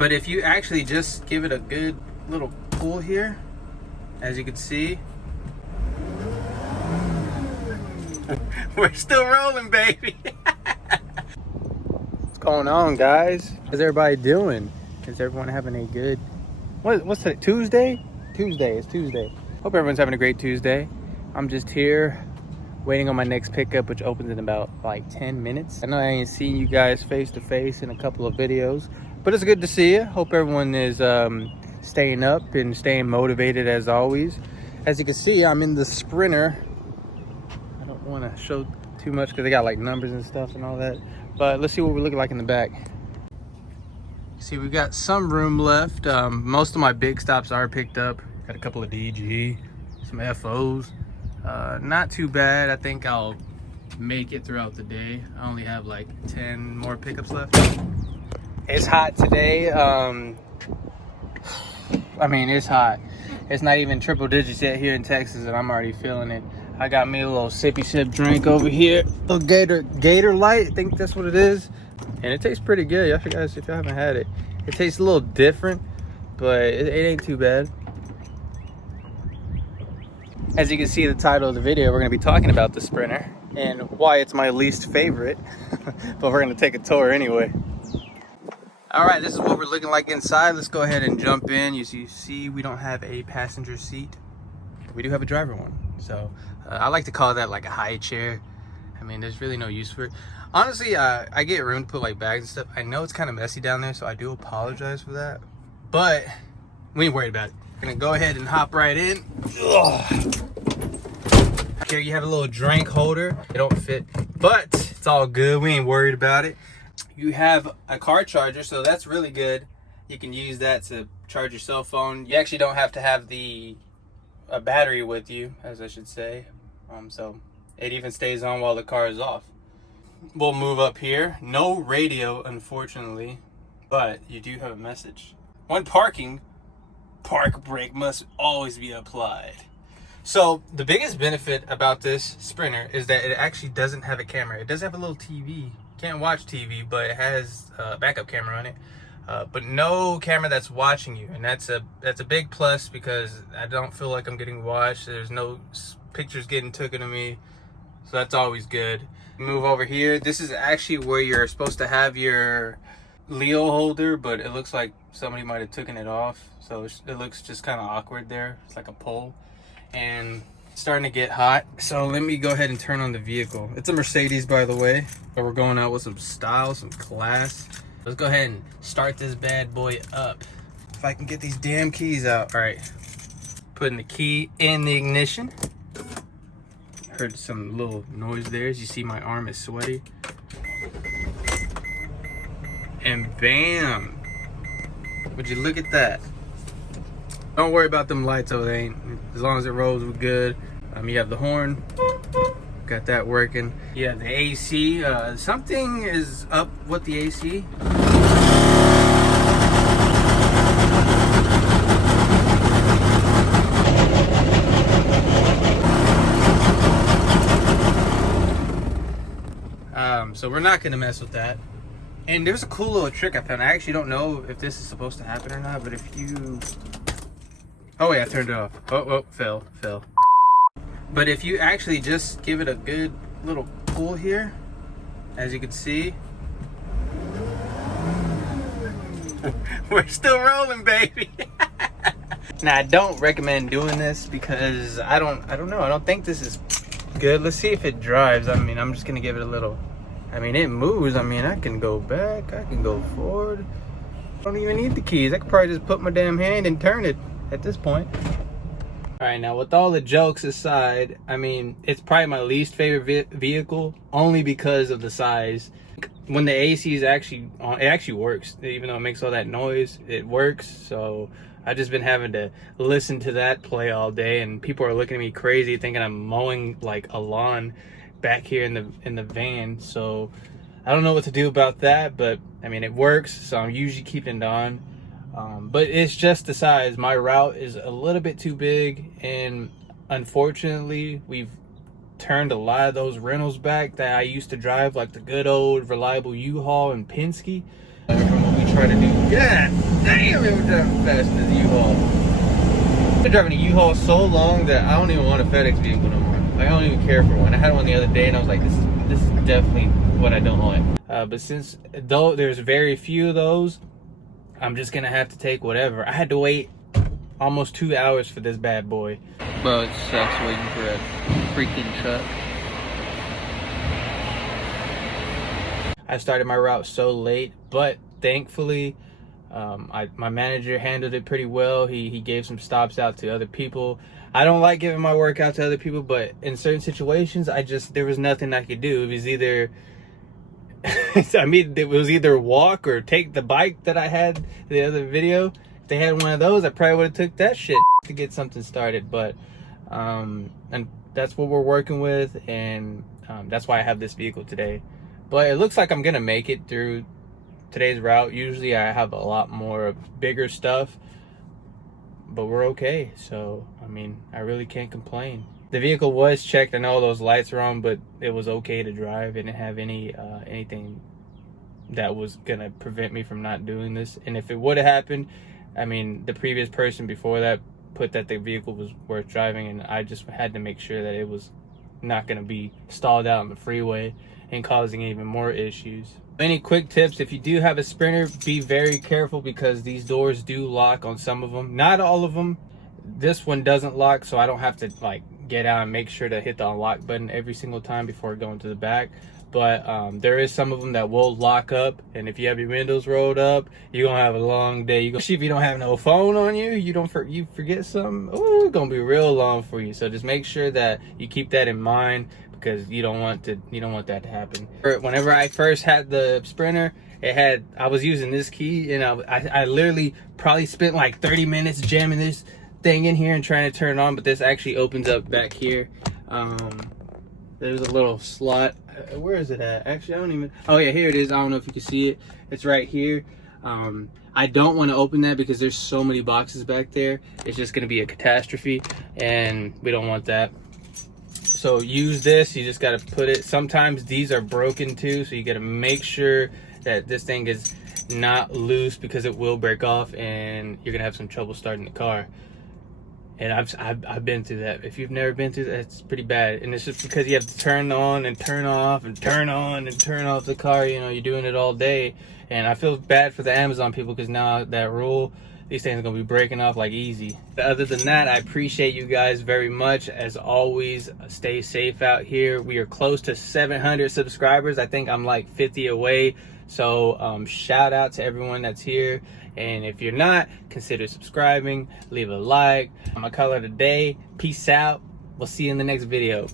But if you actually just give it a good little pull here, as you can see, we're still rolling, baby. What's going on, guys? How's everybody doing? Is everyone having a good, what's it, Tuesday? It's Tuesday. Hope everyone's having a great Tuesday. I'm just here waiting on my next pickup, which opens in about like 10 minutes. I know I ain't seen you guys face to face in a couple of videos, but it's good to see you. Hope everyone is staying up and staying motivated as always. As you can see, I'm in the Sprinter. I don't want to show too much because they got like numbers and stuff and all that, but let's see what we're looking like in the back. See, we got some room left. Most of my big stops are picked up. Got a couple of DG, some FOs. Not too bad. I think I'll make it throughout the day. I only have like 10 more pickups left. It's hot today. I mean, it's hot. It's not even triple digits yet here in Texas, and I'm already feeling it. I got me a little sippy sip drink over here. A little Gator Light, I think that's what it is. And it tastes pretty good. Y'all guys, if y'all haven't had it, it tastes a little different, but it ain't too bad. As you can see, the title of the video, we're going to be talking about the Sprinter and why it's my least favorite. But we're going to take a tour anyway. All right, this is what we're looking like inside. Let's go ahead and jump in. You see we don't have a passenger seat, but we do have a driver one. So I like to call that like a high chair. I mean, there's really no use for it. Honestly, I get room to put like bags and stuff. I know it's kind of messy down there, so I do apologize for that. But we ain't worried about it. We're gonna go ahead and hop right in. Ugh. Here you have a little drink holder. It don't fit, but it's all good. We ain't worried about it. You have a car charger, so that's really good. You can use that to charge your cell phone. You actually don't have to have a battery with you, as I should say. So it even stays on while the car is off. We'll move up here. No radio, unfortunately, but you do have a message. When parking, park brake must always be applied. So the biggest benefit about this Sprinter is that it actually doesn't have a camera. It does have a little TV. Can't watch TV, but it has a backup camera on it. But no camera that's watching you, and that's a big plus because I don't feel like I'm getting watched. There's no pictures getting taken of me, so that's always good. Move over here. This is actually where you're supposed to have your Leo holder, but it looks like somebody might have taken it off, so it looks just kind of awkward there. It's like a pole, and it's starting to get hot. So let me go ahead and turn on the vehicle. It's a Mercedes, by the way, but we're going out with some style, some class. Let's go ahead and start this bad boy up. If I can get these damn keys out. All right, putting the key in the ignition. Heard some little noise there. As you see, my arm is sweaty. And bam! Would you look at that? Don't worry about them lights over there. As long as it rolls, we're good. You have the horn. Got that working. You have the AC. Something is up with the AC. So we're not gonna mess with that. And there's a cool little trick I found. I actually don't know if this is supposed to happen or not, but if you... Oh wait, I turned it off. Oh, fell. But if you actually just give it a good little pull here, as you can see, we're still rolling, baby. Now, I don't recommend doing this because I don't know. I don't think this is good. Let's see if it drives. I mean, I'm just gonna give it a little. I mean, it moves. I mean, I can go back. I can go forward. I don't even need the keys. I could probably just put my damn hand and turn it at this point. All right, now with all the jokes aside, I mean, it's probably my least favorite vehicle only because of the size. When the AC is actually on, it actually works. Even though it makes all that noise, it works. So I've just been having to listen to that play all day, and people are looking at me crazy thinking I'm mowing like a lawn back here in the van. So I don't know what to do about that, but I mean, it works, so I'm usually keeping it on. But it's just the size. My route is a little bit too big, and unfortunately we've turned a lot of those rentals back that I used to drive, like the good old reliable U-Haul and Penske, from what we trying to do. God damn, it was driving faster than the U-Haul. I've been driving a U-Haul so long that I don't even want a FedEx vehicle no more. Like, I don't even care for one. I had one the other day and I was like, this is definitely what I don't like. But since though there's very few of those, I'm just gonna have to take whatever. I had to wait almost 2 hours for this bad boy. Bro, it sucks waiting for a freaking truck. I started my route so late, but thankfully, my manager handled it pretty well. He gave some stops out to other people. I don't like giving my work out to other people, but in certain situations, there was nothing I could do. It was either, I mean, it was either walk or take the bike that I had in the other video. If they had one of those, I probably would have took that shit to get something started. But, and that's what we're working with, and that's why I have this vehicle today. But it looks like I'm gonna make it through today's route. Usually I have a lot more bigger stuff, but we're okay. So, I mean, I really can't complain. The vehicle was checked. I know those lights are on, but it was okay to drive. It didn't have anything that was gonna prevent me from not doing this. And if it would have happened, I mean, the previous person before that put that the vehicle was worth driving, and I just had to make sure that it was not gonna be stalled out on the freeway and causing even more issues. Any quick tips: if you do have a Sprinter, be very careful because these doors do lock on some of them. Not all of them. This one doesn't lock, so I don't have to like get out and make sure to hit the unlock button every single time before going to the back. But there is some of them that will lock up, and if you have your windows rolled up, you're gonna have a long day. Especially if you don't have no phone on you, you forget something. Oh, it's gonna be real long for you. So just make sure that you keep that in mind, because you don't want that to happen. Whenever I first had the Sprinter, I was using this key, and I literally probably spent like 30 minutes jamming this thing in here and trying to turn it on, but this actually opens up back here. There's a little slot. Where is it at? Actually, I don't even, oh yeah, here it is. I don't know if you can see it. It's right here. I don't want to open that because there's so many boxes back there. It's just gonna be a catastrophe, and we don't want that. So use this. You just got to put it. Sometimes these are broken too, so you got to make sure that this thing is not loose, because it will break off and you're gonna have some trouble starting the car. And I've been through that. If you've never been through that, it's pretty bad. And it's just because you have to turn on and turn off and turn on and turn off the car. You know, you're doing it all day. And I feel bad for the Amazon people, because now that rule, these things are gonna be breaking off like easy. Other than that, I appreciate you guys very much. As always, stay safe out here. We are close to 700 subscribers. I think I'm like 50 away. So shout out to everyone that's here. And if you're not, consider subscribing, leave a like. I'm gonna call it a day. Peace out. We'll see you in the next video.